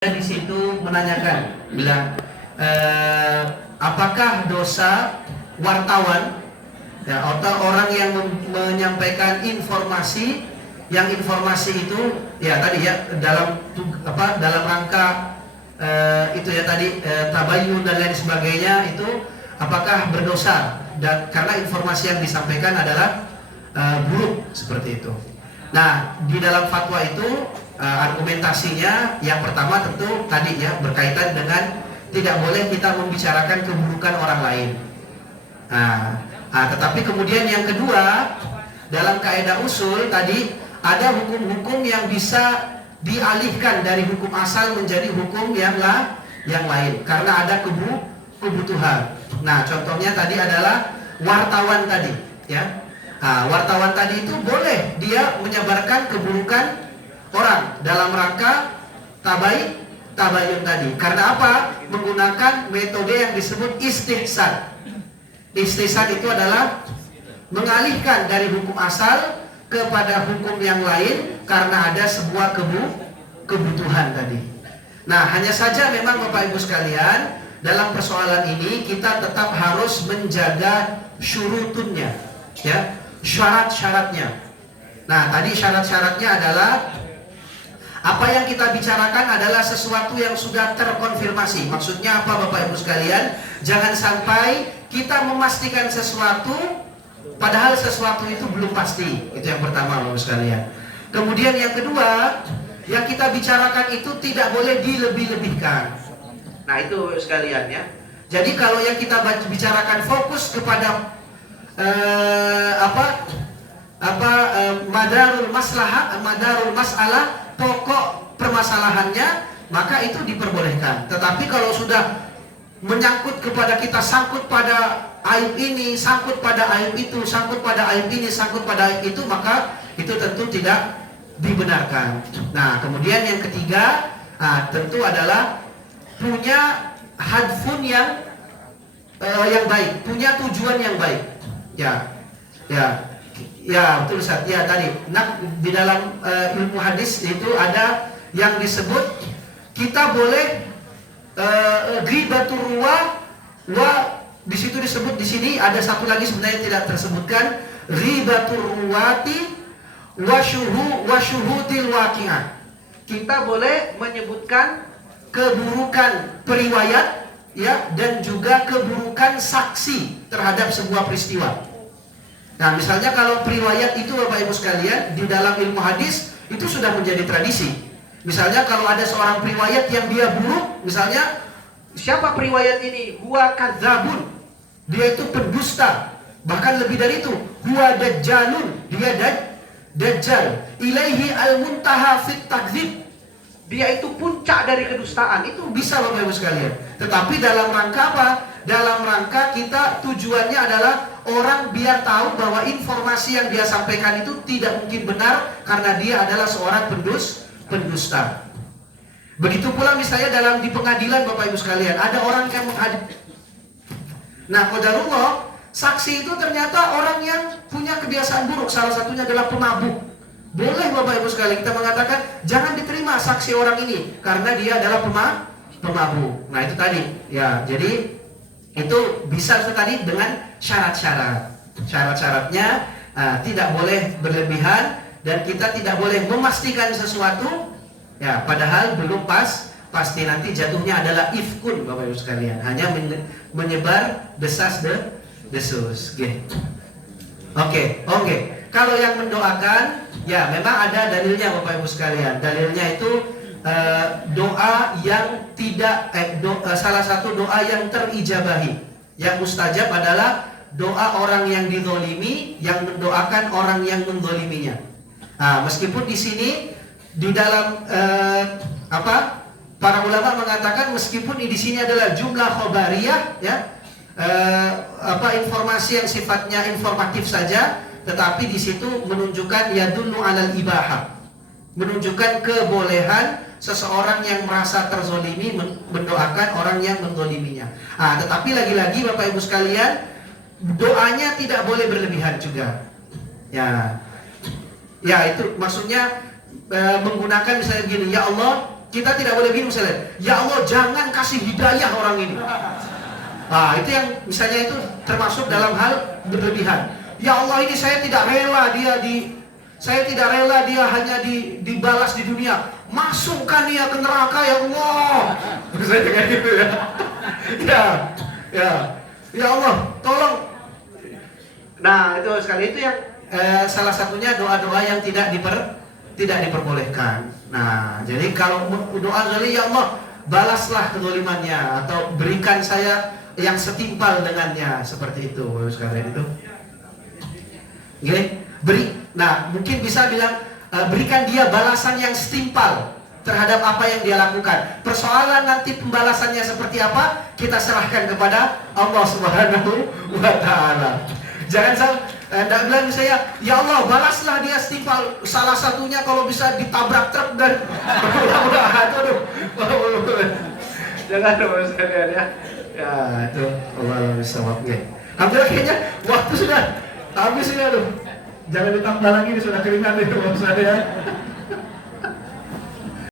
Di situ menanyakan, bilang apakah dosa wartawan ya, atau orang yang menyampaikan informasi yang informasi itu ya tadi ya dalam rangka itu ya tadi tabayyun dan lain sebagainya, itu apakah berdosa dan karena informasi yang disampaikan adalah buruk seperti itu. Nah, di dalam fatwa itu argumentasinya yang pertama tentu tadi ya berkaitan dengan tidak boleh kita membicarakan keburukan orang lain. Tetapi kemudian yang kedua, dalam kaidah usul tadi ada hukum-hukum yang bisa dialihkan dari hukum asal menjadi hukum yang lain karena ada kebutuhan. Nah, contohnya tadi adalah wartawan tadi ya. Wartawan tadi itu boleh dia menyebarkan keburukan orang dalam rangka tabayun tadi. Karena apa? Menggunakan metode yang disebut istihsan. Istihsan itu adalah mengalihkan dari hukum asal kepada hukum yang lain karena ada sebuah kebutuhan tadi. Nah, hanya saja memang Bapak Ibu sekalian, dalam persoalan ini kita tetap harus menjaga syurutunnya, ya, syarat-syaratnya. Nah, tadi syarat-syaratnya adalah apa yang kita bicarakan adalah sesuatu yang sudah terkonfirmasi. Maksudnya apa Bapak Ibu sekalian? Jangan sampai kita memastikan sesuatu padahal sesuatu itu belum pasti. Itu yang pertama Bapak Ibu sekalian. Kemudian yang kedua, yang kita bicarakan itu tidak boleh dilebih-lebihkan. Nah, itu Bapak Ibu sekalian ya. Jadi kalau yang kita bicarakan fokus kepada madarul masalah, pokok permasalahannya, maka itu diperbolehkan. Tetapi kalau sudah menyangkut kepada kita, sangkut pada aib ini, sangkut pada aib itu, sangkut pada aib ini, sangkut pada aib itu, maka itu tentu tidak dibenarkan. Nah, kemudian yang ketiga, tentu adalah punya hadfun yang baik, punya tujuan yang baik. Ya, betul Ustaz. Ya, tadi di dalam ilmu hadis itu ada yang disebut kita boleh ghibatur ruwa di situ disebut, di sini ada satu lagi sebenarnya tidak tersebutkan, ghibatur ruwati wa syuhudil waqi'ah. Kita boleh menyebutkan keburukan periwayat ya, dan juga keburukan saksi terhadap sebuah peristiwa. Nah, misalnya kalau periwayat itu Bapak Ibu sekalian, di dalam ilmu hadis itu sudah menjadi tradisi. Misalnya kalau ada seorang periwayat yang dia buruk, misalnya siapa periwayat ini? Huwa kadzabun. Dia itu pendusta. Bahkan lebih dari itu, huwa dajjalun. Dia dajjal. Ilaihi al-muntaha fit takdzib. Dia itu puncak dari kedustaan. Itu bisa Bapak Ibu sekalian. Tetapi dalam rangka apa? Dalam rangka kita tujuannya adalah orang biar tahu bahwa informasi yang dia sampaikan itu tidak mungkin benar karena dia adalah seorang pendusta. Begitu pula misalnya di pengadilan Bapak Ibu sekalian, ada orang yang menghadap. Nah, qadarullah, saksi itu ternyata orang yang punya kebiasaan buruk, salah satunya adalah pemabuk. Boleh Bapak Ibu sekalian kita mengatakan jangan diterima saksi orang ini karena dia adalah pemabuk. Nah, itu tadi ya. Jadi itu bisa tadi dengan syarat-syarat. Syarat-syaratnya tidak boleh berlebihan dan kita tidak boleh memastikan sesuatu ya padahal belum pasti, nanti jatuhnya adalah ifkun Bapak Ibu sekalian, hanya menyebar desas-desus gitu. Oke. Kalau yang mendoakan ya memang ada dalilnya Bapak Ibu sekalian. Dalilnya itu doa yang tidak salah satu doa yang terijabahi, yang mustajab adalah doa orang yang dizolimi yang mendoakan orang yang menzoliminya. Meskipun di sini di dalam para ulama mengatakan meskipun di sini adalah jumlah khobariyah ya, informasi yang sifatnya informatif saja, tetapi di situ menunjukkan yadullu alal ibahah, menunjukkan kebolehan seseorang yang merasa terzolimi mendoakan orang yang menzoliminya. Tetapi lagi-lagi Bapak Ibu sekalian, doanya tidak boleh berlebihan juga. Ya itu maksudnya menggunakan misalnya begini, ya Allah, kita tidak boleh bingung misalnya, ya Allah jangan kasih hidayah orang ini. Nah, itu yang misalnya itu termasuk dalam hal berlebihan. Ya Allah ini saya tidak rela dia hanya dibalas di dunia. Masukkan dia ke neraka ya Allah. Saya dengan gitu ya. Ya Allah, tolong. Nah, itu sekali itu yang salah satunya doa-doa yang tidak diperbolehkan. Nah, jadi kalau doa kali ya Allah, balaslah kezalimannya atau berikan saya yang setimpal dengannya, seperti itu sekalian itu. Oke, nah mungkin bisa bilang berikan dia balasan yang setimpal terhadap apa yang dia lakukan. Persoalan nanti pembalasannya seperti apa, kita serahkan kepada Allah Subhanahu wa Ta'ala. Jangan tidak bilang saya, ya Allah balaslah dia setimpal. Salah satunya kalau bisa ditabrak truk dan jangan dong sekalian ya. Ya itu Allah bisa wakil. Hampir kayaknya waktu sudah habis ini aduh. Jangan ditambah lagi, sudah keringat itu saya.